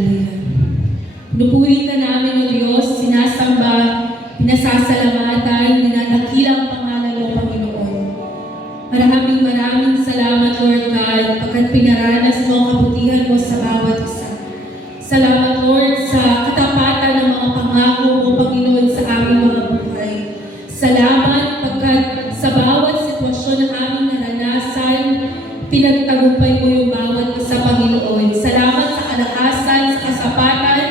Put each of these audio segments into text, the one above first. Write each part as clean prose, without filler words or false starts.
Hallelujah. Pinupuri ka namin, O Diyos, sinasamba, pinasasalamatan, dinadakilang pangalan mo, Panginoon. Maraming salamat, Lord God, pagkat pinaranas mo ang kabutihan mo sa bawat isa. Salamat, Lord, sa katapatan ng mga pangako mo, Panginoon, sa aming mga buhay. Salamat pagkat sa bawat sitwasyon na aming naranasan, pinagtagumpay mo yung bawat isa, Panginoon. Salamat sa kalakasan, sa kasapatan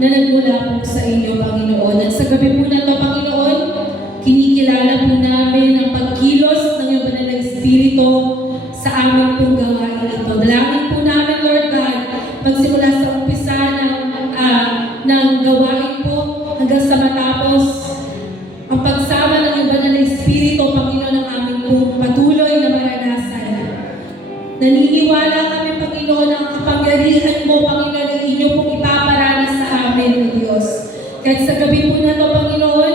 na nagmula po sa inyo, Panginoon. At sa gabi po na ito, Panginoon, kinikilala po namin ang pagkilos ng iyong banal na Espiritu sa aming pong gawain ito. Dalangin po namin, Lord God, magsimula sa umpisa ng gawain po hanggang sa matapos ang pagsama ng iyong banal na Espiritu, Panginoon, ang aming pong patuloy na maranasan. Naniniwala kami, Panginoon, ang kapangyarihan mo, Panginoon, ang inyo pong ipaparanas sa amin, O Diyos. Kahit sa gabi po na ito, Panginoon,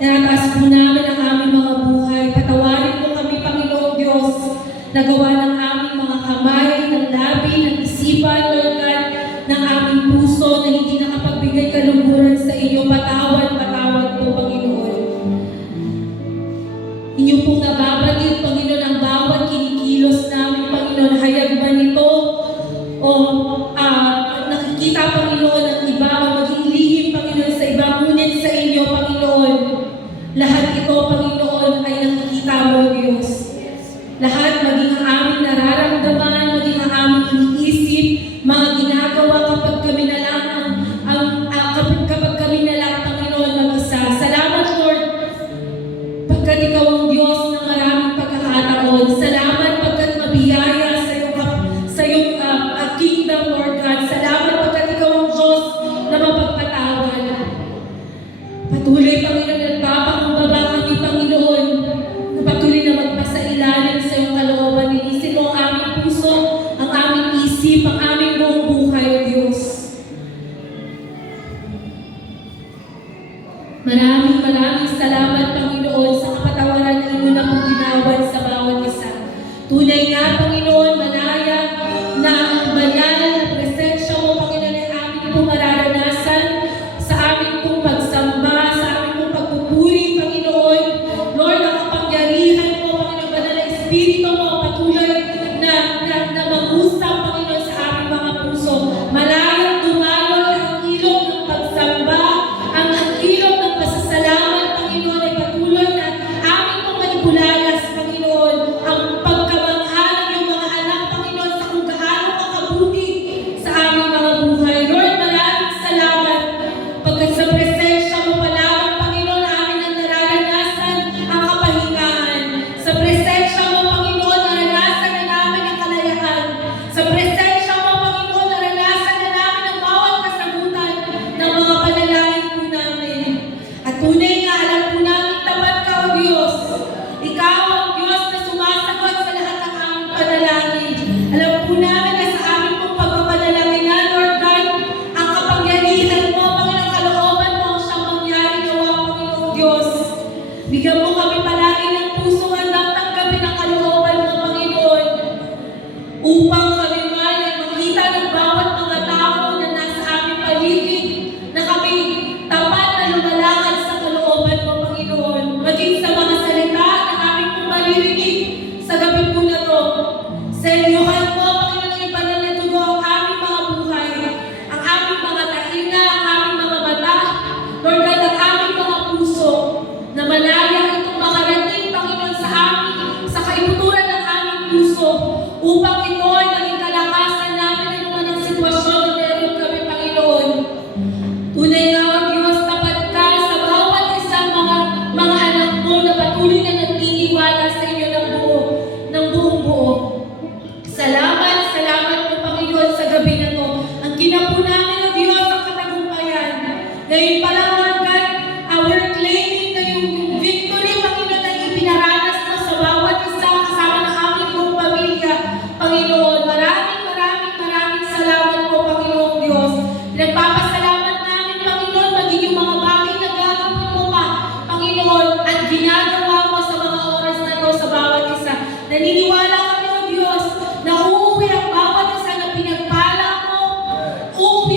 tinataas po namin ang aming mga buhay. Patawarin mo kami, Panginoon Diyos, na gawa ng aming mga kamay, ng labi, ng isipan, Lord God, ng aming puso na hindi nakapagbigay kalungkuran sa inyo. Patawad po, Panginoon. Inyo pong nababatid, Panginoon, ang bawat kinikilos namin, Panginoon, hayag man ito o nakikita, Panginoon, ang iba o maging lihim, Panginoon, sa iba, ngunit sa inyo, Panginoon, lahat ito, Panginoon, ay nakikita mo, Diyos. Lahat, maging ang aming nararamdaman, maging ang aming iniisip, mga ginagawa kapag kami na lang kapag kami na lang, Panginoon, mag-isa. Salamat, Lord, pagkat ikaw ang Diyos ng maraming pagkakataon. Salamat pagkat mabiyaya sa iyong kingdom, Lord God. Salamat pagkat ikaw ang Diyos na mapagpatawad. Patuloy, Panginoon, nagpapakumbaba kami, Panginoon, na patuloy na magpasailalim sa iyong kalooban. Nilisin mo ang aming puso, ang aming isip, ang aming buong buhay, O Diyos. Maraming salamat, Panginoon, sa kapatawaran na imo na pong ginawan sa bawat isa. Tunay nga, Panginoon, malaya na ang banal na presensya mo, Panginoon, ay aming pong mararanasan sa aming pong pagsamba, sa aming pong pagpupuri, Panginoon. Lord, ang kapangyarihan mo, Panginoon, banal na Espiritu mo, patuloy na mag-usap, Panginoon, sa aming mga puso. Malayang dumaloy ang ilog ng pagsamba, ang ilog ng pasasalamat, Panginoon, ay patuloy na aming pong manipulalas, Panginoon, ang pagkamangha ng iyong mga anak, Panginoon, sa kung gaano kakabuti sa aming mga buhay. Lord, maraming salamat pagkat sa presensya mo pa lamang, Panginoon, na amin ang nararanasan ang kapahingaan. Sa presensya mo, Panginoon, naranasan na namin ang kalayaan. Sa presensya mo, Panginoon, naranasan na namin ang bawat kasagutan ng mga panalangin po namin. At tunay nga, alam po namin tapat ka, O Diyos. Ikaw ang Diyos na sumasagot sa lahat ng aming panalangin. Alam po namin na sa aming pong pagpapanalangin na, Lord God, ang kapangyarihan mo, Panginoon, kalooban mo ang siyang mangyari gawa, Panginoon Diyos. Bigyan mo kami palagi ng puso handang tanggapin ang kalooban mo, Panginoon, upang kami man ay makita ng bawat mga tao na nasa aming paligid na kami tapat na lumalakad sa kalooban mo, Panginoon. Maging sa mga salita na aming pong maririnig sa gabi po na to. Senyuhan mo, Panginoon, ang banal na dugo ang aming mga buhay, ang aming mga tainga, ang aming mga mata, Lord God, ang aming mga puso, na malaya itong makarating, Panginoon, sa amin, sa kaibuturan ng aming puso, upang ito ay maging kalakasan namin ano man ang sitwasyon na meron kami, Panginoon. Tunay nga, O Diyos, tapat ka sa bawat isang mga anak mo na patuloy na nagtiniwala sa inyo ng buong buo. Salamat po, Panginoon, sa gabi na to. Ang kinapo namin, O Diyos, ang katagumpayan. Ngayon pa lang, Lord God, we're claiming na yung victory, Panginoon, na ipinaranas mo sa bawat isa kasama ng aming buong pamilya, Panginoon. Maraming salamat po, Panginoon Diyos. Pinagpapasalamat namin, Panginoon, maging yung mga bagay na gagawin mo pa, Panginoon, at ginagawa mo sa mga oras na to sa bawat isa. Naniniwala kami, O Diyos, na uuwi ang bawat isa na pinagpala mo, uuwi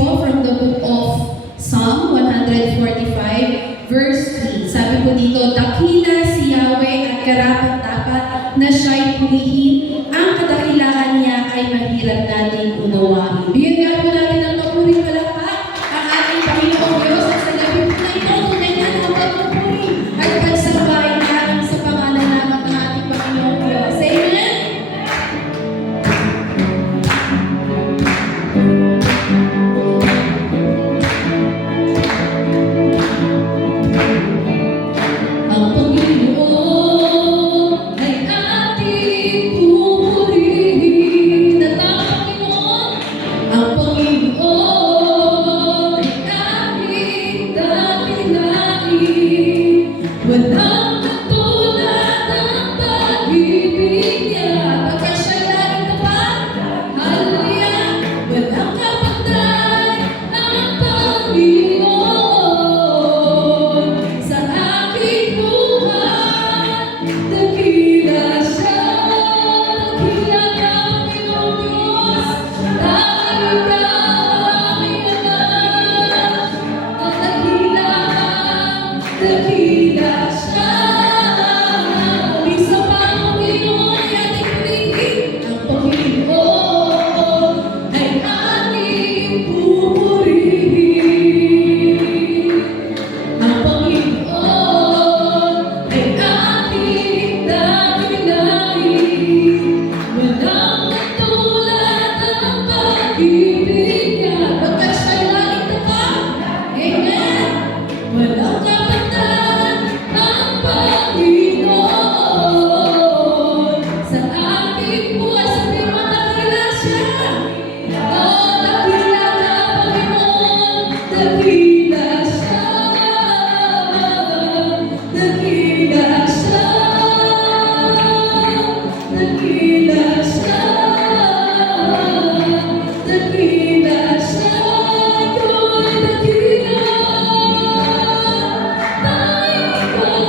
po from the book of Psalm 145 verse 3. Sabi po dito, dakila si Yahweh at karapat-dapat na siya'y purihin. Ang kadakilaan niya ay mahirap nating unawain. Bigyan nga po natin ang mapuring palakpak ang ating Panginoong Diyos at sa gabi po na ito, tunay na ang pagpupuri at pagsambahin natin sa pangalan naman ng ating Panginoong Diyos. Amen? Ang Panginoon ay ating pupurihin. At ang Panginoon ay ating dakilain. Walang katulad ang pag-ibig niya. Pagkat siya'y laging tapat, hallelujah. Walang kapantay ang Panginoon sa aking buhay. Dakila siya, dakila ka, Panginoong Diyos. Dahil ikaw ang aming anak. Ang dakila ka, dakila siya. Isa pa ang Panginoon ay ating purihin. Ang Panginoon ay ating pupurihin. Ang Panginoon ay ating dakilain. Walang katulad ang pag-ibig niya. Pagkat siya'y laging tapat. Amen. Walang kapantay ang Panginoon sa aking buhay. Sabihin mo, dakila siya. Oh, dakila ka, Panginoon. Dakila siya. Dakila siya. Dakila siya. Dakila siya. Ikaw ay dakila. Dahil ikaw.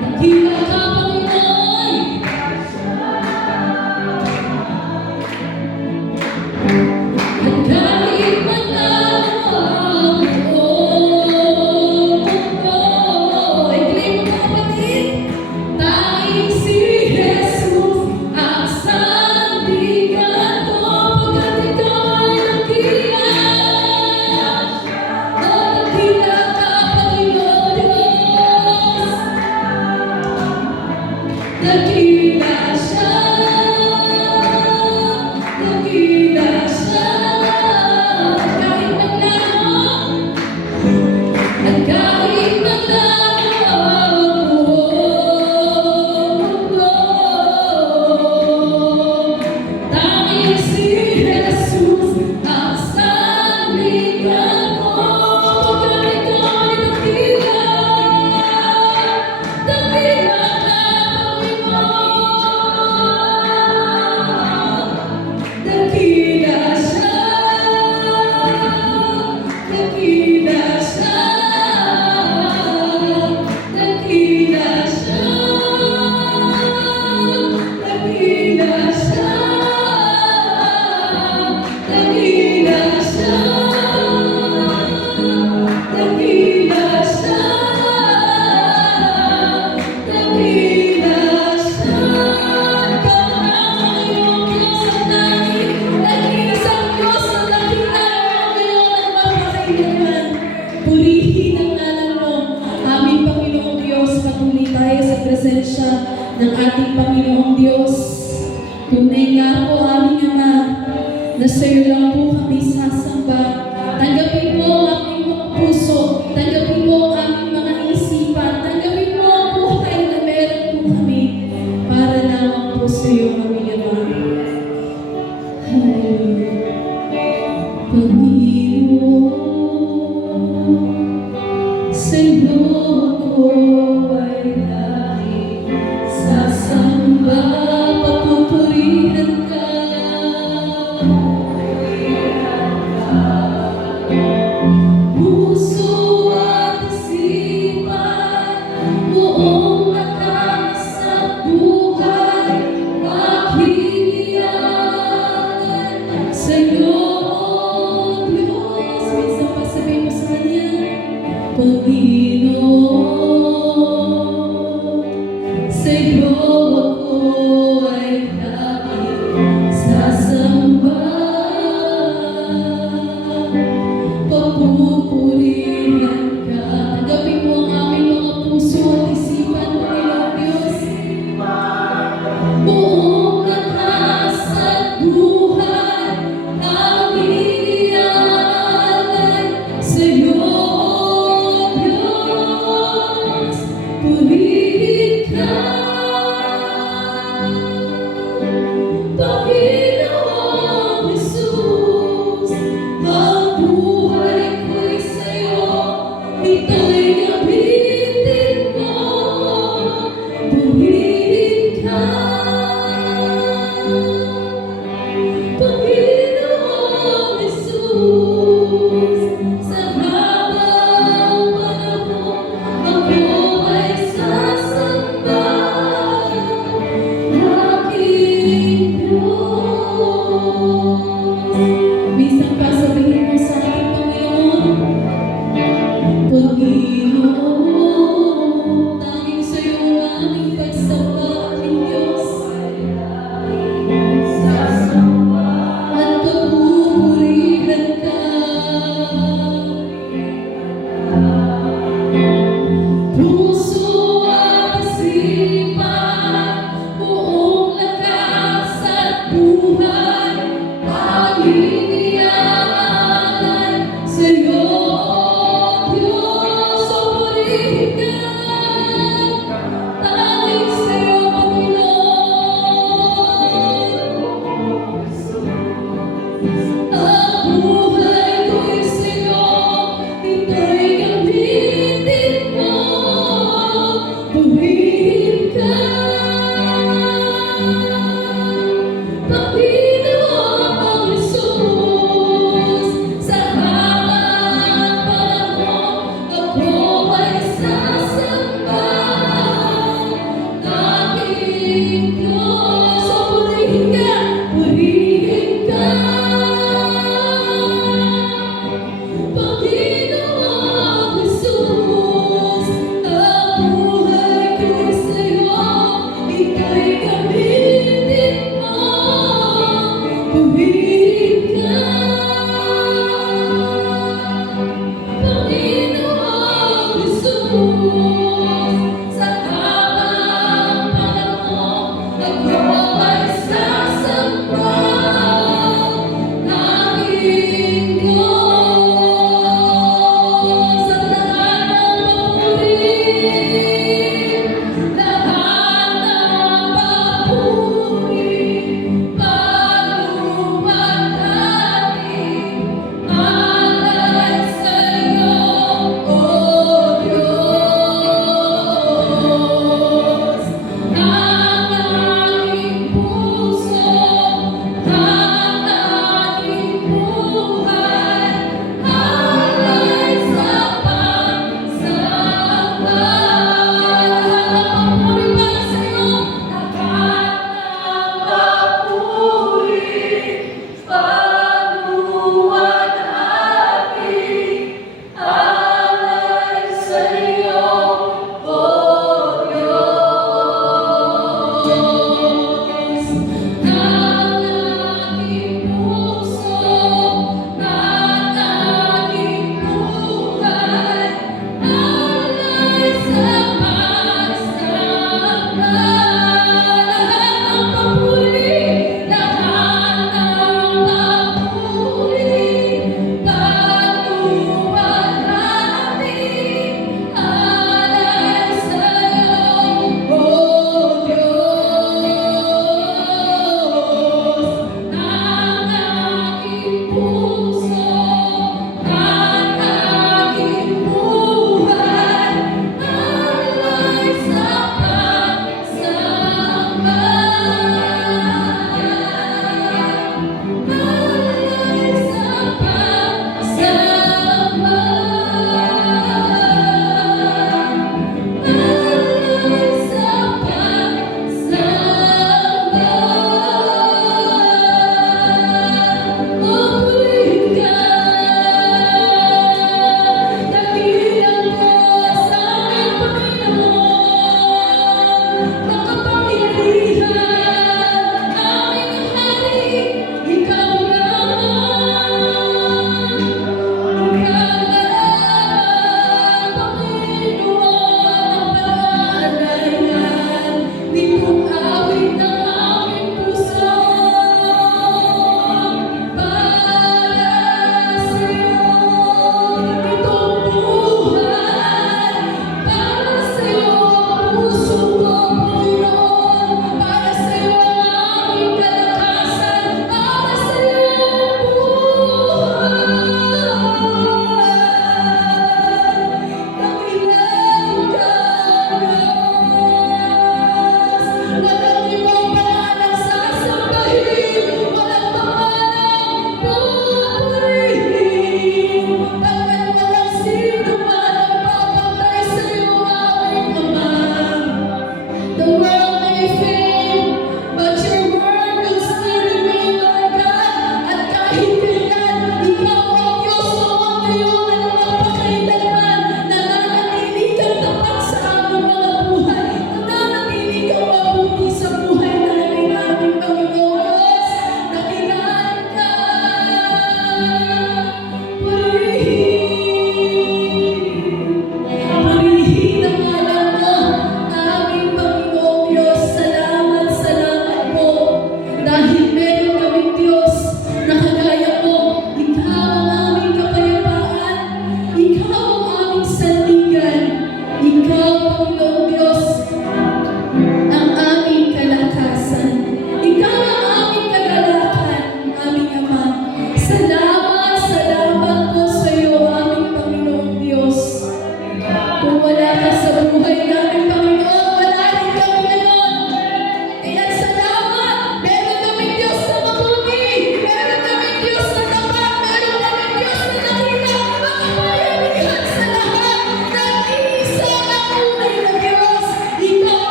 Dakila ka, Panginoon. At kahit man ang buong mundo ay claim mo, kapatid, tanging si Jesus ang sandigan ko. Pagkat ikaw ay dakila. Oh, dakila ka, Panginoon Diyos. Dakila siya. Dakila siya. Kahit maglaho, at kahit maglaho ang buong mundo, tanging si Jesus ang sandigan ko. Pagkat ikaw ay dakila. Dakila ka, Panginoon. Dakila siya. Dakila siya. Dakila siya. Dakila siya. Dakila siya. Dakila siya. Dakila siya. Ikaw ang Panginoong Diyos at tanging nag-iisang Diyos na dakila mo ngayon ang mapakailangan. Purihin ang ngalan mo, aming Panginoong Diyos. Patuloy tayo sa presensya ng ating Panginoong Diyos. Tunay nga po, aming Ama, na sa iyo lang po kami sasamba. Tanggapin mo ang aming mga puso. Tanggapin mo ang aming mga isipan. Tanggapin mo ang buhay na meron po kami para lamang po sa iyo, aming Ama. Hallelujah. Panginoon, sa iyo ko ay laging sasamba, papupurihan ka. Puso at sa'yo, O Diyos. Minsan pa sabihin mo sa Kanya, Panginoon, sa'yo ako ay laging sasamba. Papupurihan ka. Tanggapin mo ang aming mga puso at isipan, Panginoong Diyos. Buong lakas at buhay aming iaalay sa'yo, O Diyos. Purihin ka, Panginoong Jesus. Ang buhay ko'y sa'yo, ito'y gamitin mo. Purihin ka, Panginoong Jesus. Sa habang panahon, ako ay sasamba. Aking Diyos. Minsan pa sabihin mo sa ating Panginoon, Panginoon, tanging sa'yo ang aming pagsamba, aking Diyos. At papupurihan ka. Puso at isipan, buong lakas at buhay, aming iaalay sa'yo, O Diyos. O purihin ka, tanging sa'yo, Panginoon. Ang buhay ko'y sa'yo, ito'y gamitin mo. Purihin ka, Panginoong Jesus. Sa habang panahon, ako ay sasamba. Aking Diyos. O purihin ka, purihin ka.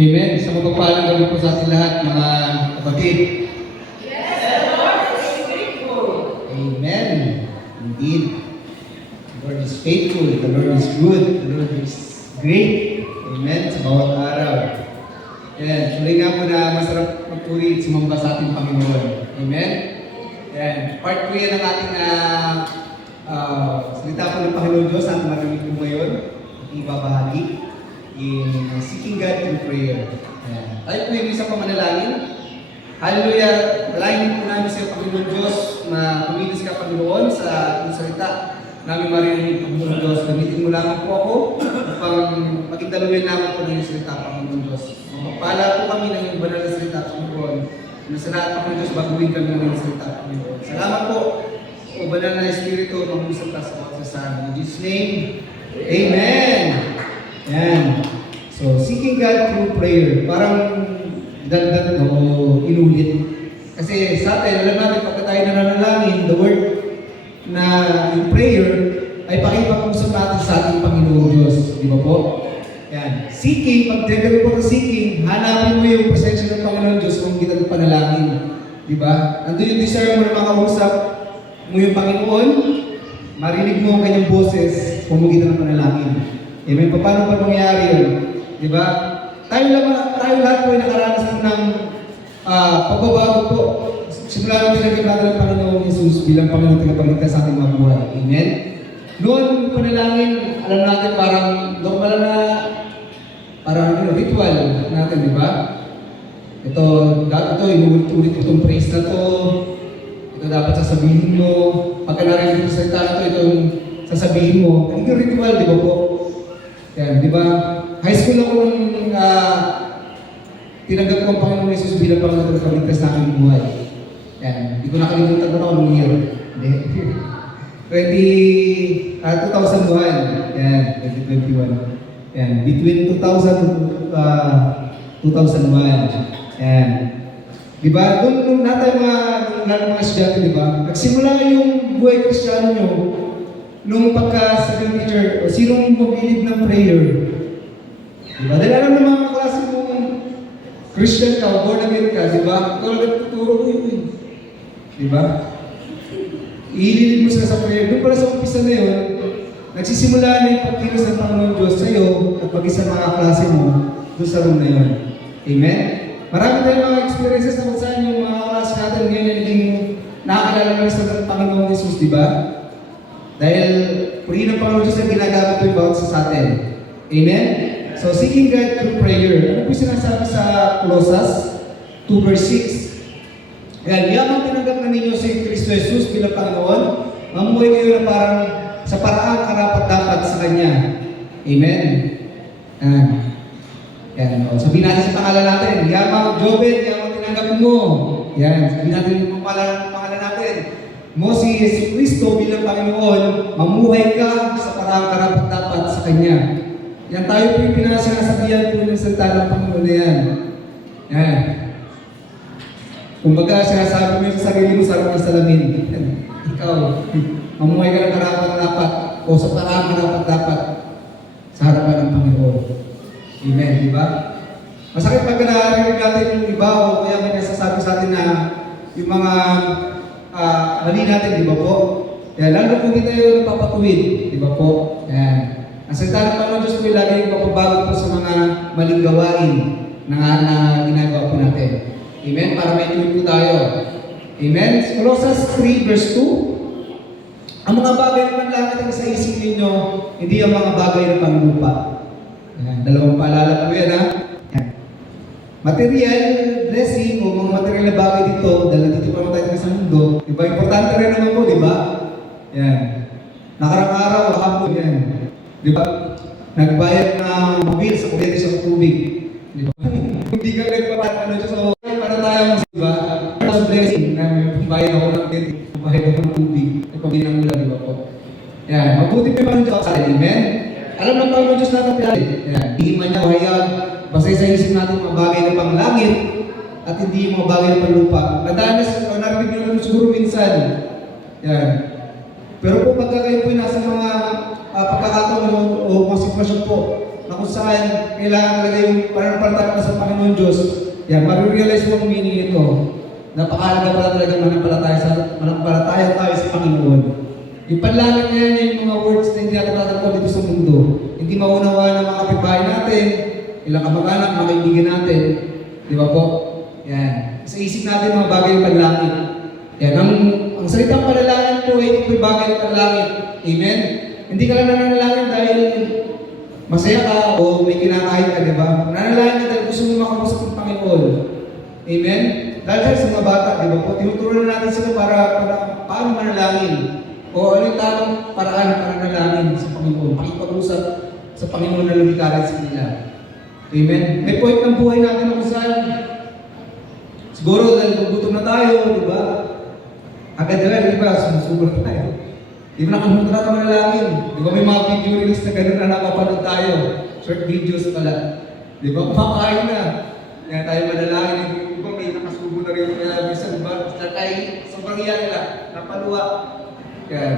Amen. Sa mapagpalang gabi po sa ating lahat, mga kapatid. Amen. Indeed. The Lord is faithful. The Lord is good. The Lord is great. Amen. Sa bawat araw. Ayan. Tuloy nga po na masarap magpuri at sumamba sa ating Panginoon. Amen. Ayan. Part 3 yan ng ating salita po ng Panginoon Diyos. Ating marinig po ngayon. Ibabahagi. In seeking God through prayer. Ayan. Tayo po yung isang pamanalangin. Hallelujah! Dalangin po namin sa Panginoon Diyos na kumilis ka, Panginoon, sa ating salita namin marinig, Panginoon Diyos. Gamitin mo lamang po ako upang maging daluyan namin po ng iyong salita, Panginoon Diyos. Magpapala po kami ng iyong banal na salita, Panginoon. Na sa lahat, Panginoon Diyos, baguhin kami ng iyong salita, Panginoon. Salamat po, o banal na Espiritu, mag-usap ka sa bawat sa amin. In Jesus' name, Amen! Yan. So, seeking God through prayer. Parang dandan o inulit. Kasi sa atin, alam natin, pagka tayo nananalangin, the word na yung prayer ay pakipag-usap natin sa ating Panginoon Diyos. Di ba po? Yan. Seeking, pag gagawin po ng seeking, hanapin mo yung presensya ng Panginoon Diyos kung kita ng panalangin. Di ba? Nandun yung desire mo na makausap mo yung Panginoon, marinig mo ang kanyang boses kung kita ng panalangin. Amen. Paano ba mangyayari yun? Di ba? Tayo lahat po ay nakaranas po ng pagbabago po. Simula natin naging natin ng Panginoong Jesus bilang Panginoon tagapagligtas sa ating mga buhay. Amen? Noon, panalangin, alam natin parang normal na ritual natin, di ba? Ito, inuulit-ulit ko itong praise na to. Ito dapat sasabihin mo. Pagka narinig ko sa salita na to, itong sasabihin mo. Hindi ritual, di ba po? Yan, di ba? High school ako nung tinanggap ko ang Panginoon Jesus bilang Panginoon at Pagligtas na aking buhay. Yan, hindi ko nakalimutan ko na anong year. Hindi. 2001. Yan, 2021. Yan, between 2000 2001. Yan. Di ba? Nung natay mga estudyante, di ba? Nagsimula yung buhay Kristiyano nyo nung pagka second teacher, sinong pumilid ng prayer? Diba? Dahil alam ng mga klase mong Christian ka, born again ka, diba? Ikaw lang nagtuturo ko yun. Diba? Iililid mo sila sa prayer. Doon pala sa umpisa na yun, nagsisimula na yung pagkilos ng Panginoon Diyos sa iyo at pag sa mga klase mo doon sa room na yun. Amen? Marami tayong mga experiences na kung saan yung mga klase natin ngayon na naging nakakilala na sa Panginoon Jesus, diba? Dahil puri ng Panginoon Diyos na ginagamit ito yung bawat sa atin. Amen? So, seeking God through prayer. Ano po sinasabi sa Colossus 2 verse 6? Ayan, yamang tinanggap na ninyo si Kristo Jesus bilang Panginoon, mamuhay kayo na parang sa paraang karapat-dapat sa Kanya. Amen? Ayan. O, sabihin natin sa pangalan natin, yamang Jobed, yamang tinanggap mo. Ayan, sabihin natin yung pangalan natin. Mo si Yesu Kristo bilang Panginoon, mamuhay ka sa paraang karapat-dapat sa Kanya. Yan tayo po yung pinasinasabihan po ng salita ng Panginoon na yan. Yan. Kung baga sinasabi mo sa sarili mo sa harap ng salamin, ikaw, mamuhay ka ng karapat-dapat o sa paraang karapat-dapat sa harapan ng Panginoon. Amen, di ba? Masakit pag narinig natin yung iba o kaya may nasasabi sa atin na yung mga mali natin, di ba po? Kaya lalo kung hindi tayo napapatuwid, di ba po? Ayan. Ang salita ng Panginoon Diyos po ay lagi yung papabago po sa mga maling gawain na ginagawa po natin. Amen? Para may tuwid po tayo. Amen? Colossus 3 verse 2. Ang mga bagay na manlangit ang sa isip ninyo, hindi ang mga bagay na panglupa. Ayan. Dalawang paalala po yan, ha? Ayan. Material, blessing, o mga material na bagay dito, dahil dito pa naman tayo sa mundo, diba? Importante rin naman po, diba? Yan. Nakarang araw, hapon yan. Diba? Nagbayad ng mobil sa kuryente sa tubig. Diba? Hindi ka nagpapatano siya sa para tayo, diba? First blessing, na bayad ako ng kuryente, bayad ako ng tubig, ipabili ng ulan, diba po? Yan. Mabuti pa yung Diyos sa atin, amen? Alam ng Panginoon Diyos natin pinali. Yan. Hindi man niya mahayag, basta sa isip natin mga bagay na pang langit at hindi yung mga bagay na pang lupa. Nadanas, o narinig nyo naman siguro minsan. Yan. Pero kung pagka kayo po nasa mga pagkakataon o mga sitwasyon po na kung saan kailangan talaga yung pananampalataya ka sa Panginoon Diyos, yan, marirealize mo ang meaning nito. Napakalaga pala talaga manampalataya tayo sa Panginoon. Yung panlangit na yan, yung mga words na hindi natin tatatapos dito sa mundo. Hindi maunawa ng mga kapitbahay natin, ilang kamag-anak, mga kaibigan natin. Di ba po? Yan. Sa isip natin mga bagay ng panlangit. Yan. Ang salitang panalangin po ay ito'y bagay ng panlangit. Amen? Hindi ka lang nananalangin dahil masaya ka o may kinakain ka, di ba? Nananalangin ka dahil gusto mo makamusap ng Panginoon. Amen? Dahil sa mga bata, di ba po? Tinuturuan na natin sila para paano manalangin. O ano yung tamang paraan ng pananalangin sa Panginoon. Pakipag-usap sa Panginoon na lumikaran sa kanila. Amen? May point ng buhay natin kung saan siguro dahil gugutom na tayo, di ba? Agad na di ba? Sumusubra tayo. Di ba nakamunta na manalangin? Di ba may mga video release na gano'n na nakapanood tayo? Short videos pala. Di ba? Kumakain na. Kaya tayo manalangin. Di ba may nakasubo na rin kaya bisa, di ba? Basta tayo, sobrang iyan nila. Napaluwa. Yan.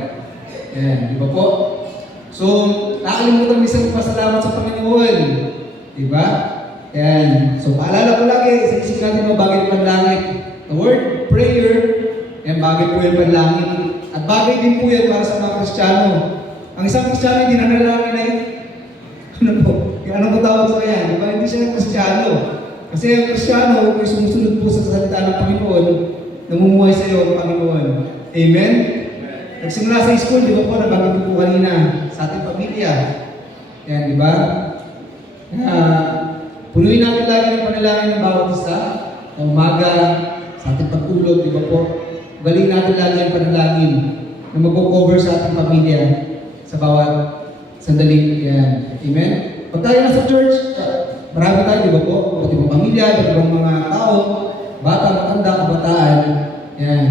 Yan. Di ba po? So, nakalimutan minsan pasalamat sa Panginoon. Di ba? Yan. So, paalala ko lagi, isip natin mga bagay ng panlangit. The word prayer, yan bagay po yung panlangit. At bagay din po yan para sa mga Kristiyano. Ang isang Kristiyano hindi nanalangin ay, ano po, yung anong tawag sa kanya, di ba? Hindi siya Kristiyano. Kasi ang Kristiyano, ay sumusunod po sa salita ng Panginoon, namumuhay sa iyo ang Panginoon. Amen? Nagsimula sa school, di ba po, nabanggit po kanina, sa ating pamilya. Yan, di ba? Punuin natin lagi ng panalangin ng bawat isa, sa umaga, sa ating pagtulog, di ba po? Galing natin lagi ang panalangin na mag-cover sa ating pamilya sa bawat sandali. Yan. Amen? Pag tayo nasa church, marami tayo, di ba po? Pati mga pamilya, pati mga tao, bata, matanda, kabataan. Yan.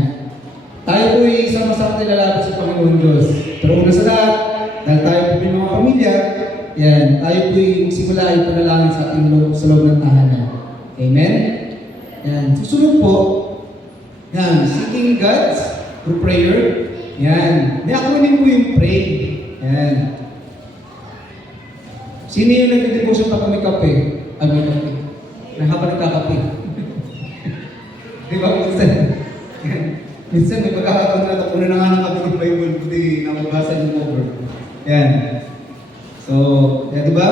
Tayo po ay sama-sama nilalapit sa Panginoon Diyos. Pero una sa lahat, dahil tayo po may mga pamilya, yan, tayo po ay simula ay panalangin sa ating sa loob ng tahanan. Amen? Yan. Susunod po, yan, seeking God through prayer. Yan. May acronym po yung pray. Yan. Sino yung nag-devotion pag may kape? Ay, may kape. Na habang nagkakape. Di ba? Minsan may pagkakataon na ito. Una na nga ng kape ng Bible, kundi nakabasa yung over. Yan. So, yan, di ba?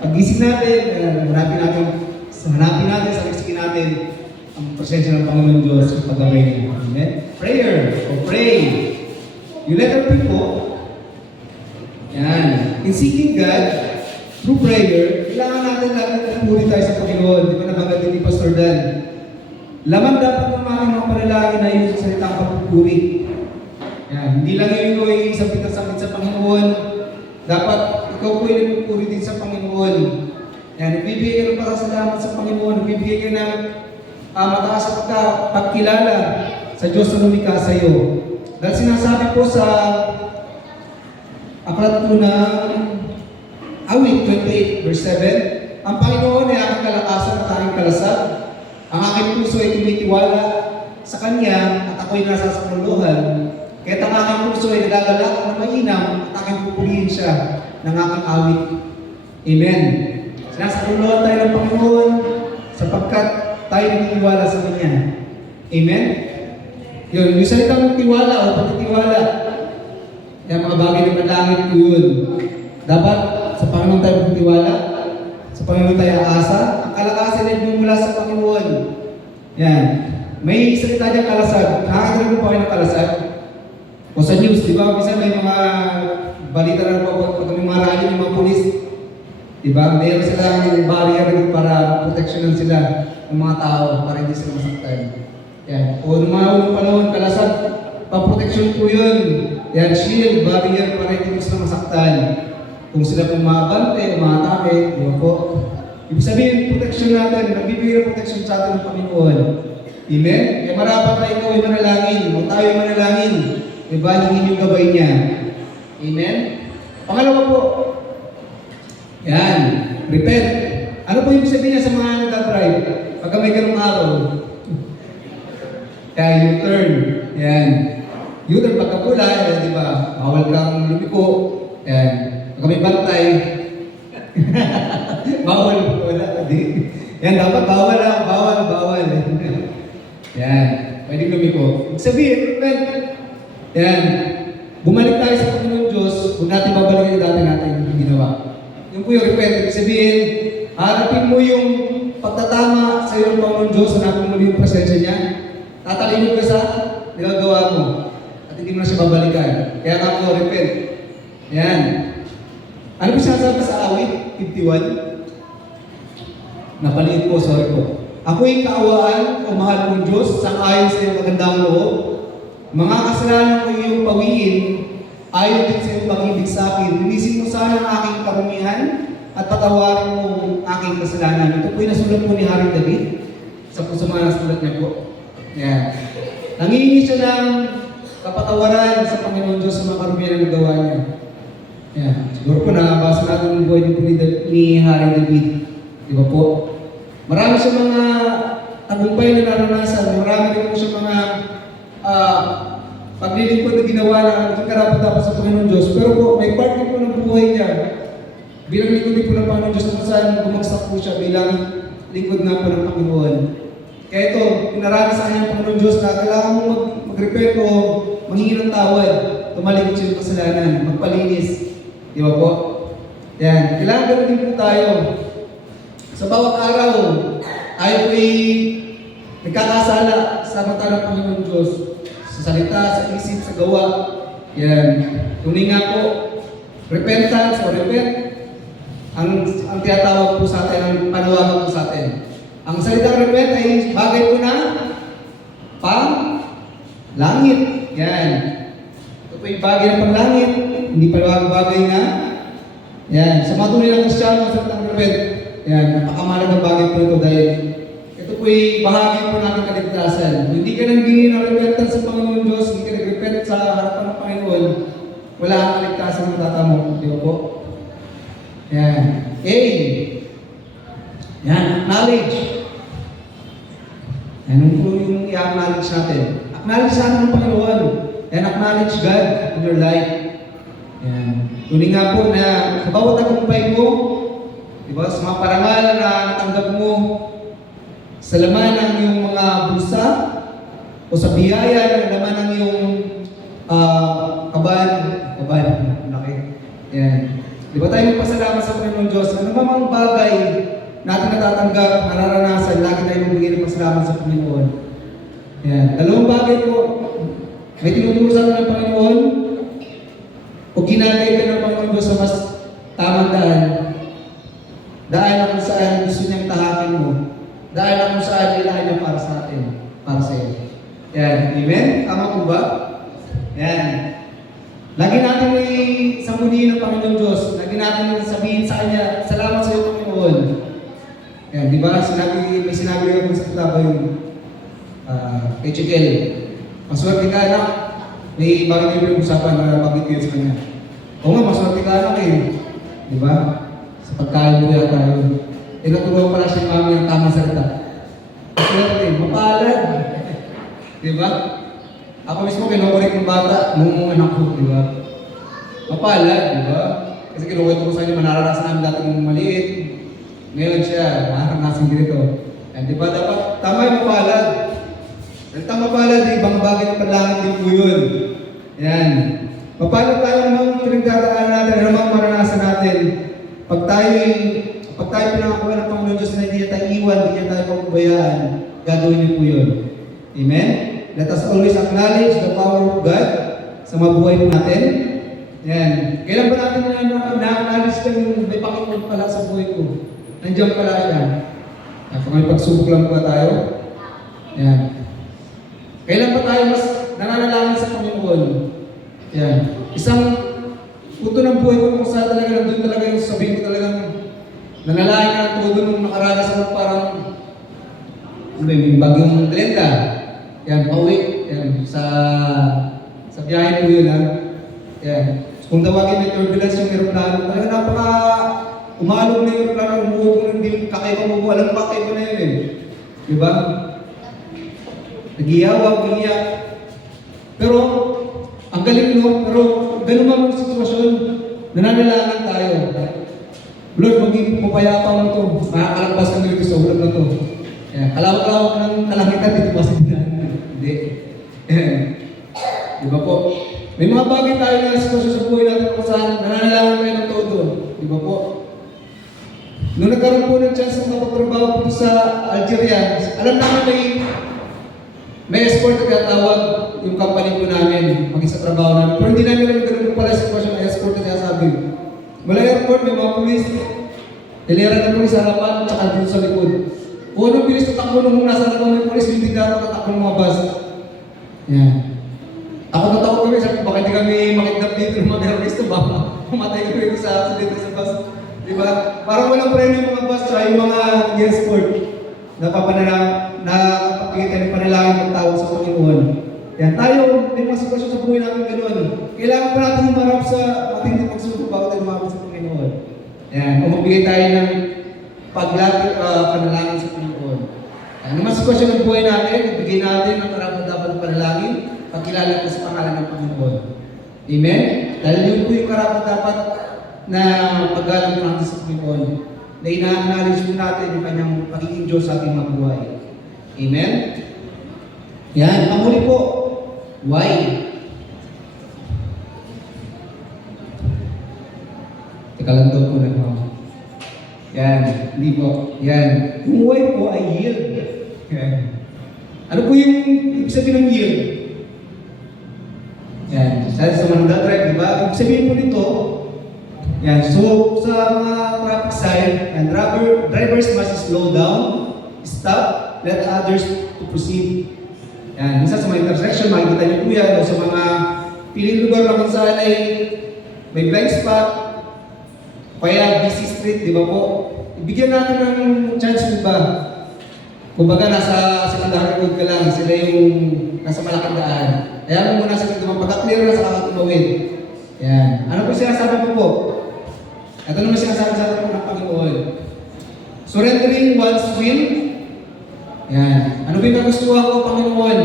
Pag-gising natin, hanapin natin, sabihin natin ang presensya ng Panginoon Diyos sa pag-away niya. Amen? Prayer, o pray. You letter P po, yan. In seeking God, through prayer, kailangan natin lagi pumuli tayo sa Panginoon. Di ba nabanggit ni Pastor Dan? Laman dapat ng mga panalangin na yung salitang pagpupuri. Yan. Hindi lang yun ay sabit na sabit sa Panginoon. Dapat ikaw po ay nagpupuri din sa Panginoon. Yan. Nagbibigay ka ng pasasalamat sa Panginoon. Nagbibigay ka ng mataas sa pagkilala sa Diyos na lumikha sa iyo. Dahil sinasabi po sa aklat po ng Awit 28 verse 7, ang Panginoon ay aking kalakasan at aking kalasag. Ang aking puso ay tumitiwala sa Kanya at ako'y nasa sakluluhan. Kaya't ang aking puso ay nagagalak na mainam at aking pupurihin siya ng aking awit. Amen. Sinasakluluhan tayo ng Panginoon sapagkat tayo naniniwala sa Kanya. Amen? Yun, yung salitang tiwala o pagtitiwala, yung mga bagay ng panlangit ko yun. Dapat sa Panginoon tayo magtitiwala, sa Panginoon tayo aasa. Ang kalakasan ay bumula sa Panginoon. Yan. May salita dyan kalasag. Nakakatalag mo pa kayo ng kalasag? O sa news, di ba? Minsan may mga balita na pag may mga rally ng mga pulis. Di ba? Mayroon silang barrier para proteksyonan sila ng mga tao para hindi sila masaktan. Yan. O nung mga unang panahon, kalasag, paproteksyon po yun. Yan, shield, barrier para hindi sila masaktan. Kung sila pong makabante o makatake, di ba po? Ibig sabihin, proteksyon natin, nagbibigay ng proteksyon sa atin ng Panginoon. Amen? Kaya marapat na ikaw ay manalangin, o tayo ay manalangin. Diba? Hingin yung gabay niya. Amen? Pangalawa po, yan, repent. Ano po yung sabihin niya sa mga nag-drive? Pagka may ganung araw, kaya U-turn. Yan. U-turn pagka pula, di ba? Bawal kang lumiko. Yan. Pagka may bantay, Bawal, wala. Di. Yan, dapat bawal lang. Bawal. Yan. Pwede lumiko. Sabihin, repent. Yan. Bumalik tayo sa Panginoon Diyos, huwag natin babalikin yung dati natin ginawa. Yung po yung repent. Ibig sabihin, harapin mo yung pagtatama sa iyo ng Panginoon Diyos, hanapin mo yung presensya niya. Tatalimod ka sa nagagawa mo. At hindi mo na siya babalikan. Kaya nga po, repent. Yan. Ano po sinasabi sa awit? 51? Napaliit po, sorry po. Ako'y kaawaan o mahal kong Diyos, sang-ayon sa iyong magandang loob. Mga kasalanan ko iyong pawiin, ayon din sa iyong pag-ibig sa akin. Linisin mo sana ang aking karumihan at patawarin mo ang aking kasalanan. Ito po yung nasulat po ni Haring David sa mga nasulat niya po. Yan. Nangihingi siya ng kapatawaran sa Panginoon Diyos sa mga karumihan na nagawa niya. Yan. Siguro po nakabasa natin yung buhay ni Haring David. Di ba po? Marami siya mga tagumpay na naranasan. Marami din po siya mga paglilingkod na ginawa na hindi karapat-dapat sa Panginoon Diyos. Pero po, may part din po ng buhay niya. Bilang lingkod din po ng Panginoon Diyos kung saan bumagsak po siya bilang lingkod nga po ng Panginoon. Kaya ito, pinarami sa kanya ng Panginoon Diyos na kailangan mo mag-repent o manghingi ng tawad, tumalikod siya ng kasalanan, magpalinis. Di ba po? Yan. Kailangan gano'n din po tayo. Sa bawat araw, tayo po'y nagkakasala sa mata ng Panginoon Diyos. Sa salita, sa isip, sa gawa. Yan. Tunay nga po, repentance o repent, ang tinatawag po sa atin, ang panawagan po sa atin. Ang salitang repent ay bagay po na pang-langit. Yan. Ito po yung bagay na pang-langit, hindi pa bagay na. Yan. Sa mga tunay ng Kristiyano, ang salitang repent, yan, napakamahalagang bagay po ito dahil ito po'y bahagi po natin kaligtasan. Hindi ka nang bingin ng repentance sa Panginoon Diyos, hindi ka nag-repent sa harapan ng Panginoon, wala kang kaligtasan na matatamo. Di ba po? Yan. A. Yan, acknowledge. Yan po yung i-acknowledge natin. Acknowledge natin ng Panginoon. And acknowledge God in your life. Yan. Tuloy nga po na sa bawat tagumpay mo, diba, sa mga parangal na natanggap mo, sa laman ng iyong mga bulsa, o sa biyaya na laman ng iyong kaban, laki. Yan. Di ba tayo magpasalamat sa Panginoon Diyos? Ano ba mga bagay natin natatanggap, nararanasan, lagi tayo magbigay ng pasalamat sa Panginoon. Yan. Dalawang bagay po, may tinuturo sa atin ng Panginoon, o ginagay ka ng Panginoon Diyos sa mas tamang daan. Dahil na kung saan gusto niyang tahakin mo. Dahil na kung saan nilay niya para sa atin. Para sa iyo. Yan. Amen? Tama po ba? Yan. Lagi natin ay sambunihin ng Panginoon Diyos. Lagi natin ay sabihin sa Kanya, salamat sa iyo, Panginoon. Yan. Di ba? May sinabi ko sa kitaba yung kay Chikel. Maswerte ka, anak. May bagay na yung usapan na pag-it ko sa Kanya. Oo nga, maswerte ka, anak eh. Di ba? Sa pagkain mo yata yun. Tinuturuan pala siya mami ng tamang salita. Maswerte, mapalad. Di ba? Ako mismo kinukurik ng bata nung anak ko, di ba? Mapalad, di ba? Kasi kinukwento ko sa inyo, manaranasan namin dati nung maliit. Ngayon siya, naranasan ganito. Di ba? Dapat tama yung mapalad. Dahil tama pala, ibang bagay ng panlangit din po yun. Yan. Paano tayo namang pinagdadaanan natin, ano namang maranasan natin? Pag tayo pinangakuha ng Panginoon Diyos na hindi niya tayo iwan, hindi niya tayo pagbabayaan, gagawin niyo po yun. Amen? Let us always acknowledge the power of God sa mabuhay po natin. Yan. Kailan ba natin na-acknowledge kang may Panginoon pala sa buhay ko? Nandiyan pala siya. Kung may pagsubok lang pa tayo. Yan. Kailan ba tayo mas nananalangin sa Panginoon? Yan. Isang punto ng buhay ko kung saan talaga nandun talaga yung sabihin ko talagang nanalangin na todo nung nakaranas ako parang may bagyong Glenda. Yan, pauwi. Yan, sa biyahe po yun ha. Yan. Kung tawagin may turbulence yung aeroplano, talaga napaka umalog na yung aeroplano, umuho po ng kakaiba mo, alam pa kakaiba na yun eh. Diba? Nag-iyawa, umiyak. Pero, ang galing no, pero ganun mga sitwasyon, nananalangin tayo. Lord, magiging pupayapa mo ito. Makakalabas kami dito sa ulam na ito. Kalawak-lawak ng kalangitan dito ba sa hindi. Di ba po? May mga bagay tayo na sitwasyon sa buhay natin kung saan nananalangin tayo ng todo. Di ba po? Noong nagkaroon po ng chance na mapagtrabaho po sa Algeria, alam namin may escort na tinatawag yung company po namin, maging sa trabaho namin. Pero hindi namin alam ganun po pala yung sitwasyon na escort na sinasabi. Mula airport, may mga pulis, hilera ng pulis sa harapan, tsaka dito sa likod. Kung anong bilis na takbo nung nasa harapan ng pulis, hindi dapat tatakbo ng mga bus. Yan. Ako natakot kami, sabi, baka hindi kami makidnap dito ng mga terrorista, baka pumatay kami dito sa bus. Diba? Parang walang preno yung mga bus, tsaka yung mga escort na nakapagpagkita ng panalangin ng tao sa Panginoon. Yan, tayo, may mga sitwasyon sa buhay namin gano'n. Kailangan pa natin humarap sa matinding pagsubok bago tayo lumapit sa Panginoon. Yan, umabigay tayo ng panalangin sa Panginoon. Yan, yung mga sitwasyon ng buhay natin, ibigay natin ang karapat-dapat ng panalangin, pagkilala ko sa pangalan ng Panginoon. Amen? Dahil yun po yung karapat-dapat na paggalang natin sa Panginoon, na ina-acknowledge po natin yung kanyang pagiging Diyos sa ating mga buhay. Amen? Yan, panghuli po, why? Teka lang daw po na po. Yan, hindi po. Yan. Yung why po ay yield. Yan. Ano po yung ibig sabihin ng yield? Yan. Sa Manila Drive, di ba? Ibig sabihin po nito, yan. So, sa mga traffic sign, and drivers must slow down, stop, let others to proceed. Yan. Minsan sa mga intersection, makikita niyo po yan, o sa mga piling lugar na kung saan ay may blind spot, kaya busy street, di ba po? Ibigyan natin ng chance po ba? Kumbaga, nasa secondary road ka lang, sila yung nasa malaking daan. Kaya mo muna sila dumang pagka-clear na sa kakatulawin. Yan. Ano po sinasabi mo po? Ito naman sinasabi sa atin ng Panginoon. Surrendering one's will. Yan. Ano ba yung nagustuhan ko, Panginoon?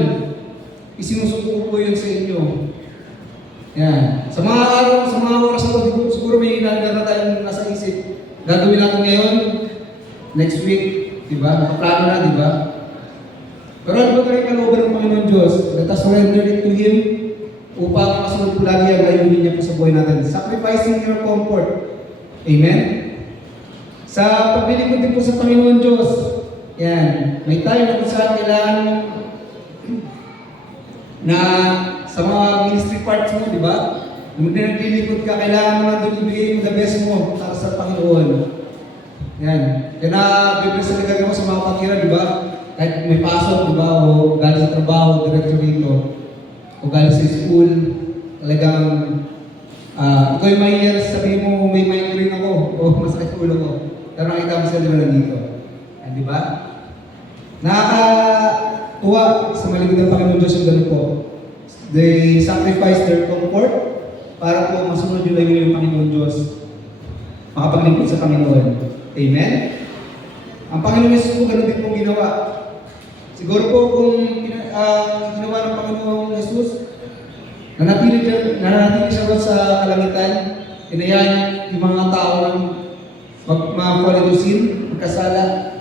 Isinusuko po yun sa inyo. Yan. Sa mga araw, sa mga oras na ito, siguro may hinahanda na tayong nasa isip. Gagawin natin ngayon, next week, di ba? Nakaplano na, di ba? Pero ano ba tayo kalooban ng Panginoon Diyos? Let us surrender it to Him upang masunod po lagi ang layunin niya po sa buhay natin. Sacrificing your comfort. Amen? Sa paglilingkod din po sa Panginoon Diyos, yan, may tayo na kung saan kailangan na sa mga ministry parts mo, di ba? Nung naglilingkod ka, kailangan mo na doon ibigay mo the best mo para sa Panginoon. Yan. Kaya na, bibig sa nagagawa sa mga pagkira, di ba? Kahit may pasok, di ba? O galing sa trabaho, diretso dito. O galing sa school, talagang ikaw yung mahihir, sabihin mo may migraine ako o masakit ulo ko. Pero nakita mo sila nandito. Di ba? Nakakatuwa sa maligid ng Panginoon Diyos yung ganun po. They sacrifice their comfort para po masunod yung layunin ng Panginoon Diyos. Makapaglingkod sa Panginoon. Amen? Ang Panginoon Jesus po ganun din pong ginawa. Siguro po kung ginawa ng Panginoon Jesus, nanatili siya sa kalangitan, inayaan yung mga tao ng mag-fall into sin, magkasala.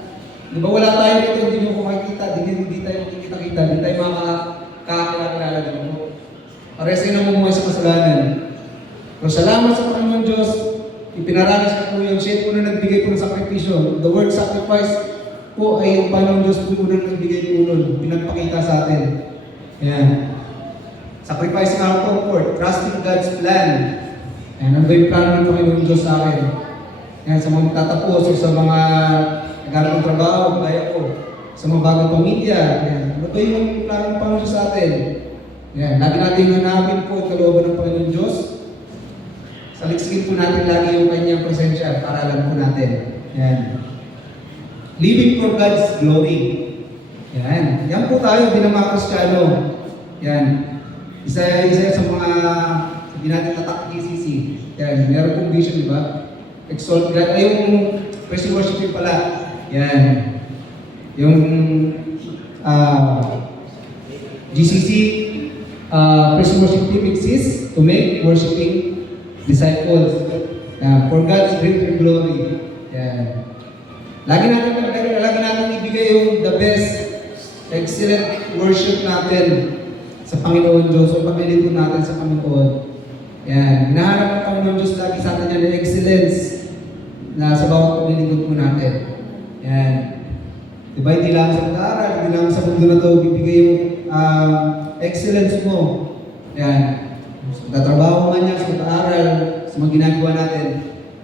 Di ba wala tayo dito, hindi mo makikita, hindi tayo makikita-kita, hindi tayo makakakilala din mo. Pares ay namumuhay sa kasalanan. Pero salamat sa Panginoon Diyos, ipinaranas ko po yung siya po na nagbigay po ng sakripisyo. The word sacrifice po ay yung Panginoon Diyos po na nagbigay po nun, pinagpakita sa atin. Ayan. Sacrificing our comfort, trusting God's plan. Ayan, ano ba yung plano ng Panginoon Diyos sa akin? Ayan, sa mga magtatapos o sa mga naghanap ng trabaho, kaya ko. Sa mga bagong pamilya, ayan, ano ba yung plano ng Panginoon Diyos sa atin? Ayan, lagi natin hanapin po ang kalooban ng Panginoon Diyos. Saliksikin po natin lagi yung kanyang presensya para alam po natin. Ayan. Living for God's glory. Ayan. Yan po tayo bilang mga Kristiyano. Ayan. Isa sa mga sabi natin tatak GCC. Yan, meron pong vision, di ba? Exalt God. Ay, yung praise and worship pala. Yan. Yung GCC praise and worship team exists to make worshiping disciples. For God's greater glory. Yan. Lagi natin ibigay yung the best, excellent worship natin sa Panginoon Diyos, o paglilingkod natin sa Panginoon. Yan. Hinahanap ng Panginoon Diyos lagi sa atin yan, yung excellence na sa bawat paglilingkod po natin. Yan. Diba, hindi lang sa pag-aaral, hindi lang sa mundo na ito, bibigay yung excellence mo. Yan. Sa tatrabaho man yan, sa pag-aaral, sa mga ginagawa natin,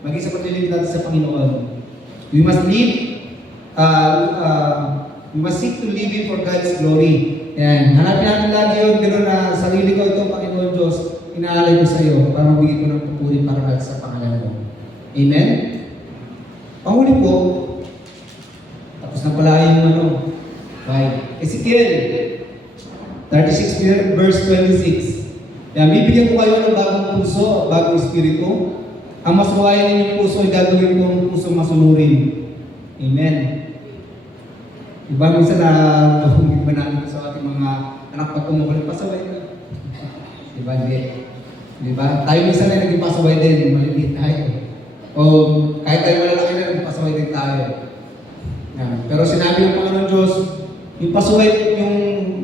maging sa paglilingkod natin sa Panginoon. We must live, we must seek to live in for God's glory. Yan. Hanapin natin lagi yun, gano'n na sarili ko ito, Panginoon Diyos, inaalay ko sa iyo para mabigay ko ng pupuri para sa pangalan mo. Amen? Panghuli po, tapos na pala yung 5. Ezekiel 36 verse 26. Yan, bibigyan ko kayo ng bagong puso, bagong espiritu. Ang masuwayan ninyong puso ay gagawin ko ang puso masunurin. Amen. Diba minsan na mahungit ba natin sa ating mga anak pag kumukulit, pasaway na. Diba, hindi. Diba? Tayo minsan ay naging pasaway din, maliliit tayo. O kahit tayo malalaki na, naging pasaway din tayo. Yan. Pero sinabi ng Panginoon Diyos, yung pasaway, yung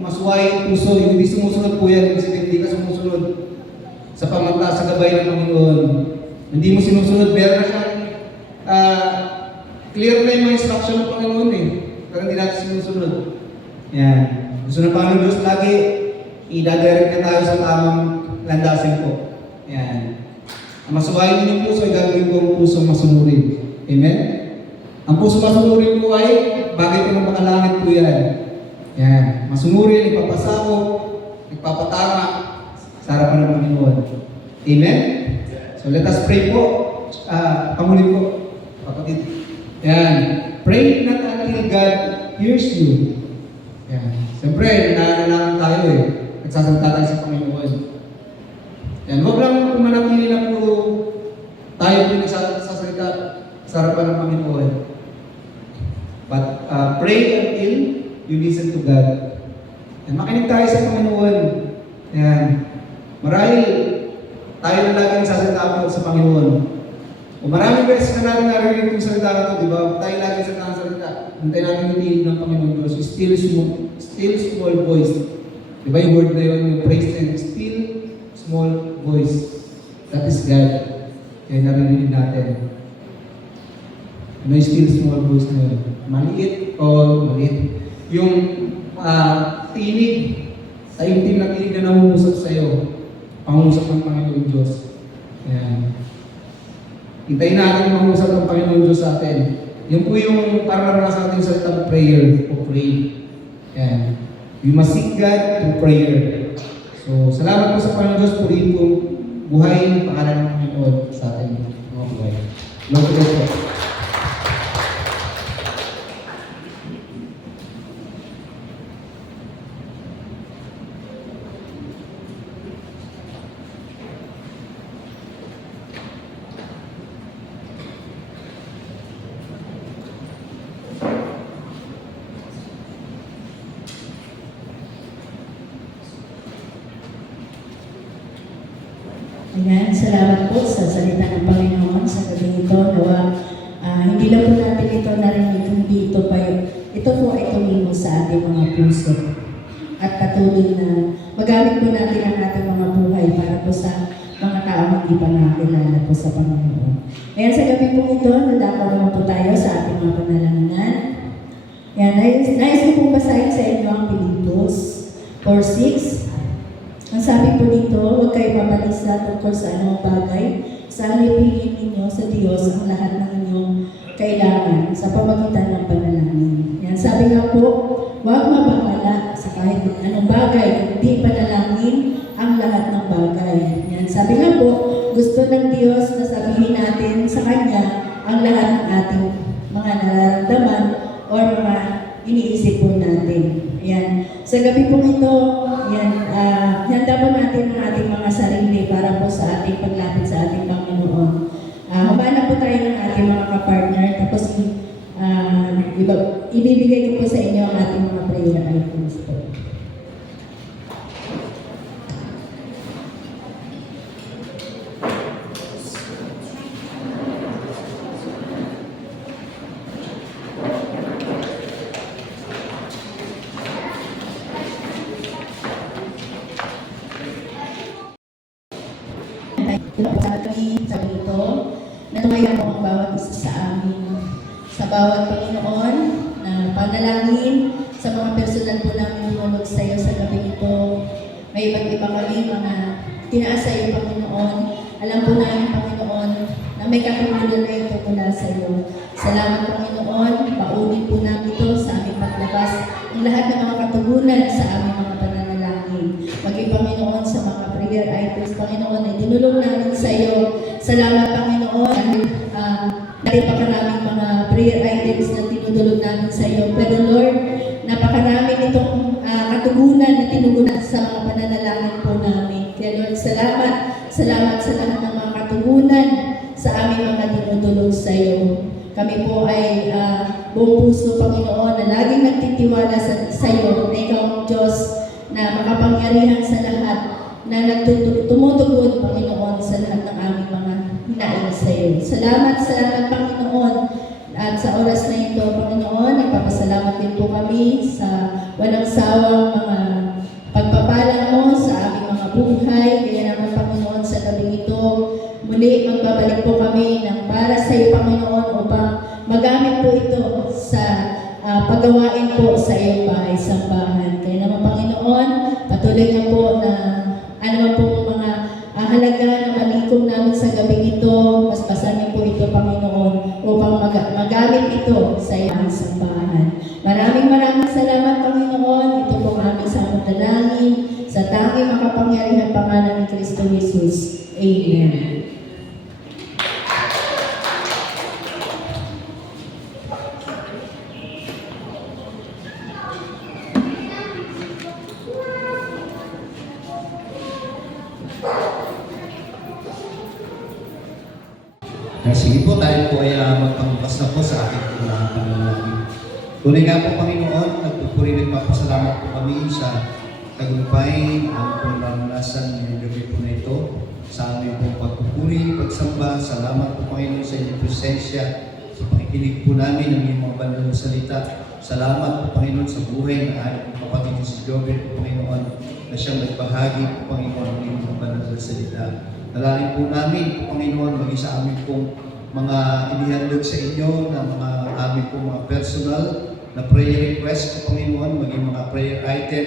masuway puso, yung hindi sumusunod po yan, hindi ka sumusunod sa pamanta, sa gabay ng Panginoon. Hindi mo sinusunod, meron na siyang clear na yung mga instruction ng Panginoon eh. Pero hindi natin sinusunod. Yan. Gusto ng Panginoon Diyos, lagi i-direct na tayo sa tamang landasin po. Yan. Ang masuwayin ninyong puso ay gagawin ko ang puso masunurin. Amen? Ang puso masunurin po ay bagay ko ng makalangit po yan. Yan. Masunurin, ipapasako, ipapatama sa harapan ng Panginoon. Amen? So let us pray po. Pangulit po, kapatid. Yan. Pray not until God hears you. Yan. Siyempre, nananalangin tayo eh. Nagsasalita tayo sa Panginoon. Yan. Huwag lang pumanatili na po tayo po nagsasalita sa harapan ng Panginoon. But pray until you listen to God. Yan. Makinig tayo sa Panginoon. Yan. Marahil tayo na lagi nagsasalita po sa Panginoon. O maraming beses na natin narinig yung salita na ito, di ba? Tayo lagi sa salita. Hintay natin yung tinig ng Panginoon Diyos. Still small voice. Di ba yung word na yun, yung praise and still small voice. That is God. Kaya narinig natin. Ano yung still small voice na yun? Maliit o maliit. Yung tinig, taimtim na tinig na namumusap sa'yo. Pangusap ng Panginoon Diyos. Ayan. Hintayin natin yung pangusap ng Panginoon Diyos sa atin. Yan po yung para naranasan natin sa salitang prayer o pray. Ayan. We must seek God through prayer. So, salamat po sa Panginoon Diyos. Purihin po buhay pangalan ng Panginoon sa atin. Mga buhay. Lord po. Ayan, salamat po sa salita ng Panginoon sa gabi ito. Nawa, hindi lang po natin ito narinig, hindi ito pa yun. Ito po ay tumimo sa ating mga puso. At patuloy na magamit po natin ang ating mga buhay para po sa mga taong hindi pa nakakilala po sa Panginoon. Ayan, sa gabi po ito, nadako naman po tayo sa ating mga panalanganan. Ayan, nais ko pong basahin sa inyo ang Pilipos 4:6. Ang sabi po dito, huwag kayo mabalisa tungkol sa anong bagay, sa alipin ninyo sa Diyos ang lahat ng inyong kailangan sa pamagitan ng panalangin. Yan, sabi nga po, huwag mabahala sa kahit anong bagay, kundi panalangin ang lahat ng bagay. Yan, sabi nga po, gusto ng Diyos na sabihin natin sa Kanya ang lahat ng ating mga nararamdaman o mga iniisip po natin. Yan, sa gabi po ito, handa po natin ang ating mga sarili para po sa ating paglapit sa ating Panginoon. Humana po tayo ng ating mga kapartner, tapos ibibigay ko po sa inyo ang ating mga prayer items po. Pinapasalamat kami sa ganito. Natungayan mo ang bawat isa sa amin. Sa bawat Panginoon na panalangin, sa mga personal po namin hulog sa iyo sa gabi ito. May iba't iba kami mga tinaas sa iyo, Panginoon. Alam po namin, Panginoon, na may katulungan na ito mula sa iyo. Salamat, Panginoon. Paunin po namin ito sa aming paglabas. Ang lahat ng mga katugunan sa aming mga pananalangin. Maging, Panginoon, sa mga prayer items, Panginoon, ay dinulong namin sa iyo. Salamat, Panginoon. Napakaraming mga prayer items na tinutulog namin sa iyo. Pero Lord, napakaraming itong katugunan na tinugunan sa mga pananalangin po namin. Kaya Lord, salamat. Salamat sa lahat ng mga katugunan sa aming mga tinutulog sa iyo. Kami po ay buong puso, Panginoon, na laging nagtitiwala sa iyo na ikaw ang Diyos na makapangyarihan sa lahat na tumutugon, Panginoon, sa lahat ng aming mga hinaing sa iyo. Salamat, Panginoon. At sa oras na ito, Panginoon, nagpapasalamat din po kami sa walang sawang mga pagpapala mo sa aming mga buhay. Kaya naman, Panginoon, sa gabi ito, muli magbabalik po kami ng para sa iyo, Panginoon, upang magamit po ito sa paggawain po sa iyong bahay, sambahan. Kaya naman, Panginoon, patuloy na po na ano po mga halaga na malikom namin sa gabi ito, paspasan niyo po ito, Panginoon, upang magamit ito sa iyong sambahan. Maraming salamat, Panginoon. Ito po ang aming samot dalangin sa tanging makapangyarihan pangalan ni Kristo Jesus. Amen. Sige po, tayo po ay magpangbukas na po sa ating panalangin. Tunay nga po, Panginoon, nagpupuri at papasalamat po kami sa tagumpay ang pangmaranasan ngayong gabi po na ito. Sa aming pong pagpupuri, pagsamba, salamat po, Panginoon, sa inyong presensya, sa pakikinig po namin ng iyong mga banal na salita. Salamat po, Panginoon, sa buhay ng ating kapatid si Jobel po, Panginoon, na siyang nagbahagi po, Panginoon, ng iyong mga banal na salita. Dalangin po namin po, Panginoon, maging sa amin pong mga inihandog sa inyo na mga amin pong mga personal na prayer request po, Panginoon, maging mga prayer item.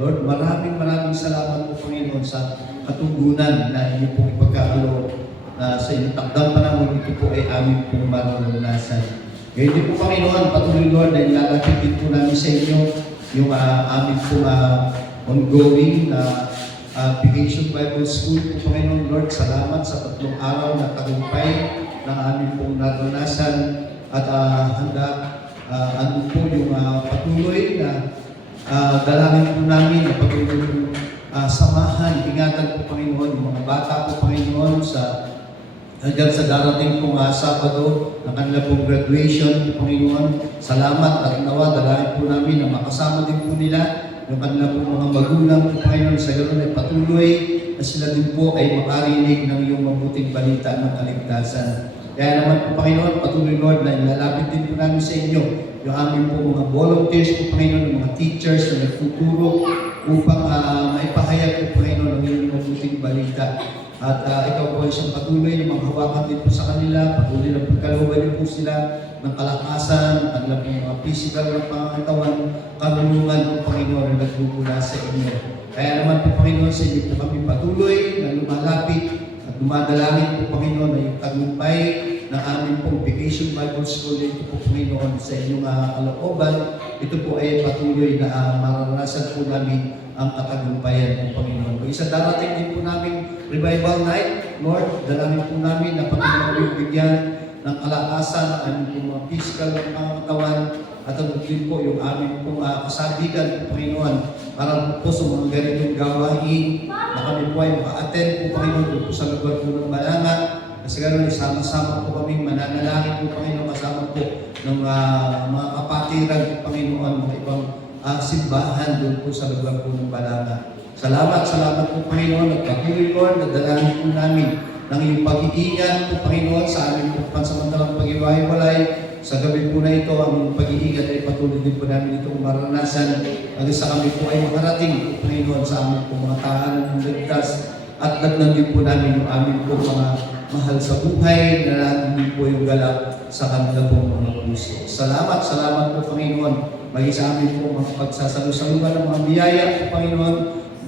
Lord, maraming salamat po, Panginoon, sa katugunan na inyo pong ipagkaalo na sa inyong takdang panahon. Ito po ay amin pong maranasan. Ngayon din po, Panginoon, patuloy, Lord, na ilalapit din po namin sa inyo yung amin pong ongoing na Vacation Bible School po, Panginoon. Lord, salamat sa 3 araw na tagumpay ng aming pong naranasan at handa ano po yung patuloy na dalangin po namin na patuloy po samahan, ingatan po, Panginoon, yung mga bata po, Panginoon, hanggang sa darating pong Sabado ng kanila pong graduation po, Panginoon. Salamat at nawa, dalangin po namin na makasama din po nila yung kanila pong mga magulang po, Panginoon, sa ganoon ay patuloy na sila din po ay makarinig ng iyong mabuting balita ng kaligtasan. Kaya naman po, Panginoon, patuloy, Lord, na ilalapit din po namin sa inyo yung aming po mga volunteers po, Panginoon, yung mga teachers na nagtuturo upang maipahayag po, Panginoon, ng iyong mabuting balita. At ikaw po ay siyang patuloy na maghawakan din po sa kanila, patuloy na pagkalooban din po sila ng kalakasan, ang mga physical na pangangatawan, karunungan po, Panginoon, na nagmumula sa inyo. Kaya naman po, Panginoon, sa inyo po kami patuloy na lumalapit at dumadalangin po, Panginoon, na yung tagumpay ng aming pong Vacation Bible School. Ito po, Panginoon, sa inyong kalooban. Ito po ay patuloy na maranasan po namin ang katagumpayan po, Panginoon. Isa darating din po namin Revival Night, Lord, dalangin po namin na patuloy bigyan ng kalakasan ang aming mga physical na pangangatawan at ang din po yung aming pong kasabigan po, Panginoon, para po sa mga ganitong gawain na kami po ay maka-attend po, Panginoon, po sa lugar po ng Balanga. Kasi gano'n, isama-sama po kami, mananalangin po, Panginoon, kasama po ng mga kapatiran po, Panginoon, mga ibang simbahan doon po sa lugar po ng Balanga. Salamat po, Panginoon, at patuloy, Lord, na dalangin po namin ng iyong pag-iingat po, Panginoon, sa aming po pansamantalang pag-iwalay. Sa gabi po na ito, ang pag-iingat ay patuloy din po namin itong maranasan hanggang sa kami po ay makarating po, Panginoon, sa aming po mga tahanan ng ligtas. at dagdag din po namin yung amin po mga mahal sa buhay na natin din po yung galak sa kanila pong mga puso. Salamat po Panginoon. Maging sa amin po mga pagsasalusaluhan ng mga biyaya po Panginoon.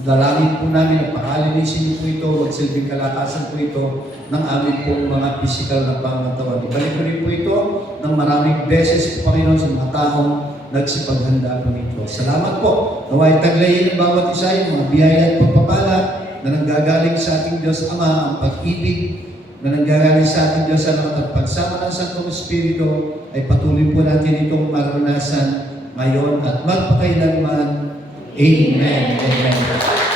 Dalangin po namin at pakalinisin po ito, magsilbing kalakasan po ito ng amin pong mga physical na pangatawan. Ibalik ko rin po ito ng maraming beses po Panginoon sa mga taong nagsipaghanda po nito. Salamat po. Naway taglayin ng bawat isa yung mga biyaya at pagpapala na nanggagaling sa ating Diyos Ama, ang pag-ibig na nanggagaling sa ating Diyos Ama at pagsama ng Santong Espiritu ay patuloy po natin itong maranasan ngayon at magpakailanman. Amen. Amen.